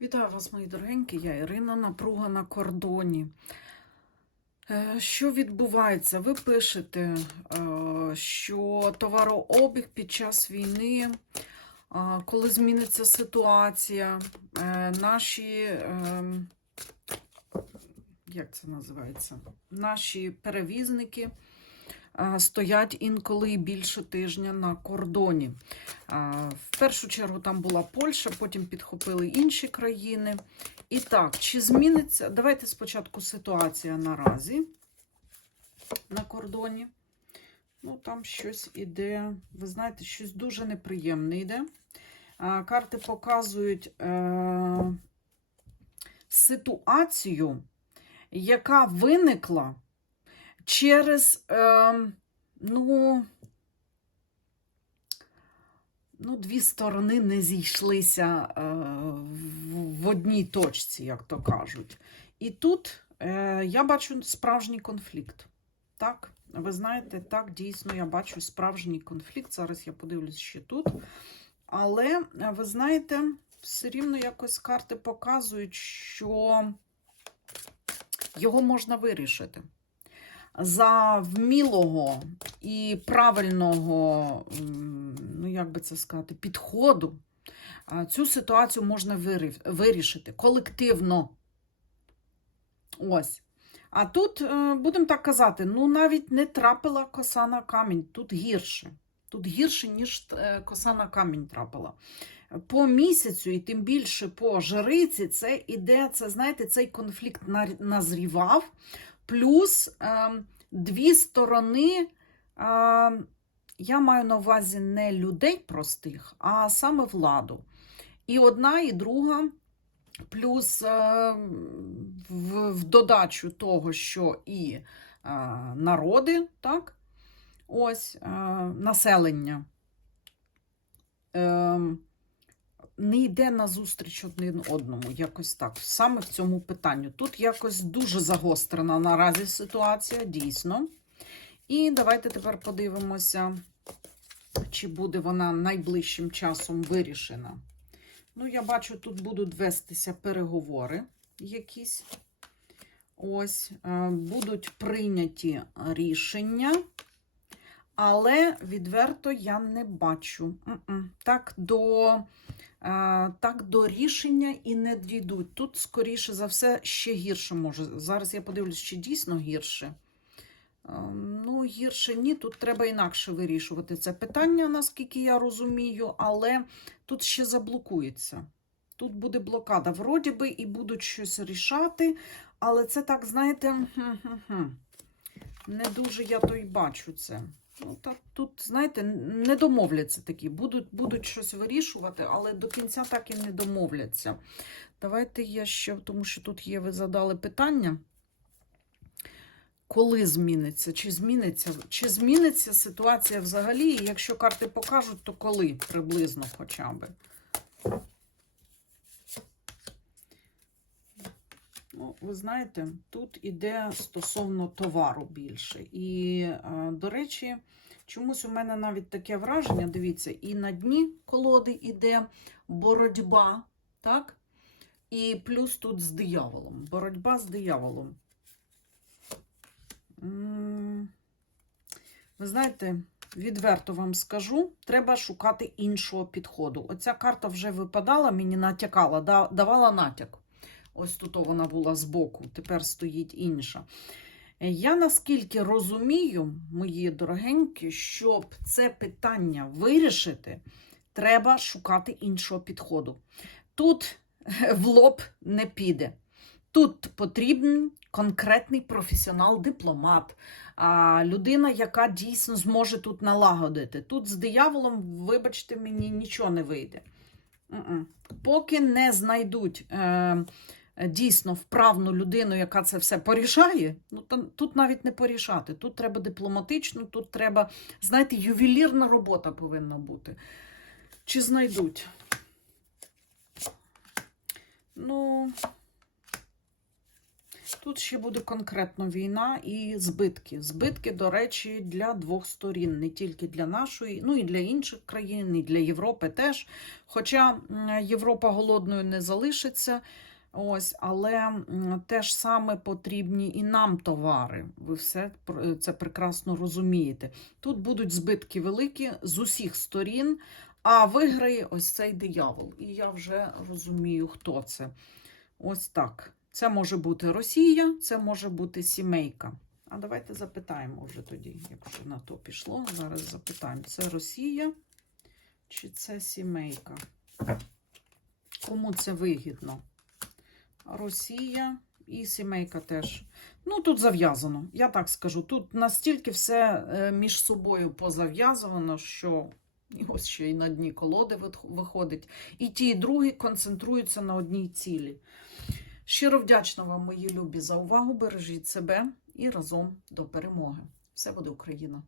Вітаю вас, мої дорогенькі, я Ірина, напруга на кордоні. Е, Що відбувається? Ви пишете, е, що товарообіг під час війни, е, коли зміниться ситуація, наші, ем, як це називається? Наші перевізники стоять інколи більше тижня на кордоні. В першу чергу там була Польща, потім підхопили інші країни. І так, чи зміниться? Давайте спочатку ситуація наразі на кордоні. Ну, там щось іде, ви знаєте, щось дуже неприємне йде. Карти показують е- ситуацію, яка виникла через, е- ну, ну, дві сторони не зійшлися е, в, одній точці, як то кажуть. І тут е, я бачу справжній конфлікт. Так, ви знаєте, так, дійсно, я бачу справжній конфлікт. Зараз я подивлюсь ще тут. Але е, ви знаєте, все рівно якось карти показують, що його можна вирішити. За вмілого і правильного, ну як би це сказати, підходу цю ситуацію можна вирішити колективно. Ось. А тут, е, будемо так казати, ну навіть не трапила коса на камінь, тут гірше. Тут гірше, ніж е, коса на камінь трапила. По місяцю, і тим більше по жриці, це іде, це, знаєте, цей конфлікт назрівав. Плюс е, дві сторони, е, я маю на увазі не людей простих, а саме владу. І одна, і друга. Плюс е, в, в додачу того, що і е, народи, так, ось е, населення не йде на зустріч один одному, якось так. Саме в цьому питанні. Тут якось дуже загострена наразі ситуація, дійсно. І давайте тепер подивимося, чи буде вона найближчим часом вирішена. Ну, я бачу, тут будуть вестися переговори якісь. Ось, е, будуть прийняті рішення, але відверто я не бачу. Так до, е, так до рішення і не дійдуть. Тут, скоріше за все, ще гірше може. Зараз я подивлюсь, чи дійсно гірше. Е, Ну, гірше ні, тут треба інакше вирішувати це питання, наскільки я розумію, але тут ще заблокується. Тут буде блокада. Вроді би і будуть щось рішати, але це так, знаєте, не дуже я то й бачу це. Ну, так, тут, знаєте, не домовляться такі. Будуть, будуть щось вирішувати, але до кінця так і не домовляться. Давайте я ще, тому що тут є, ви задали питання. Коли зміниться? Чи зміниться? Чи зміниться ситуація взагалі? І якщо карти покажуть, то коли приблизно хоча б? Ви знаєте, тут іде стосовно товару більше. І, е, до речі, чомусь у мене навіть таке враження, дивіться, і на дні колоди іде боротьба, так? І плюс тут з дияволом. Боротьба з дияволом. Ви знаєте, відверто вам скажу, треба шукати іншого підходу. Оця карта вже випадала, мені натякала, давала натяк. Ось тут вона була збоку, тепер стоїть інша. Е, Я наскільки розумію, мої дорогенькі, щоб це питання вирішити, треба шукати іншого підходу. Тут в лоб не піде. Тут потрібен конкретний професіонал-дипломат, людина, яка дійсно зможе тут налагодити. Тут з дияволом, вибачте, мені нічого не вийде. Поки не знайдуть е, дійсно вправну людину, яка це все порішає, ну тут навіть не порішати. Тут треба дипломатично, тут треба, знаєте, ювелірна робота повинна бути. Чи знайдуть? Ну. Тут ще буде конкретно війна і збитки. Збитки, до речі, для двох сторін, не тільки для нашої, ну і для інших країн, і для Європи теж. Хоча Європа голодною не залишиться. Ось, але м, теж саме потрібні і нам товари. Ви все це прекрасно розумієте. Тут будуть збитки великі з усіх сторін, а виграє ось цей диявол. І я вже розумію, хто це. Ось так. Це може бути Росія, це може бути сімейка. А давайте запитаємо вже тоді, якщо на то пішло. Зараз запитаємо: це Росія чи це сімейка? Кому це вигідно? Росія і сімейка теж. Ну, тут зав'язано. Я так скажу. Тут настільки все е, між собою позав'язано, що ось ще й на дні колоди виходить. І ті, і другі концентруються на одній цілі. Щиро вдячна вам, мої любі, за увагу. Бережіть себе і разом до перемоги. Все буде Україна!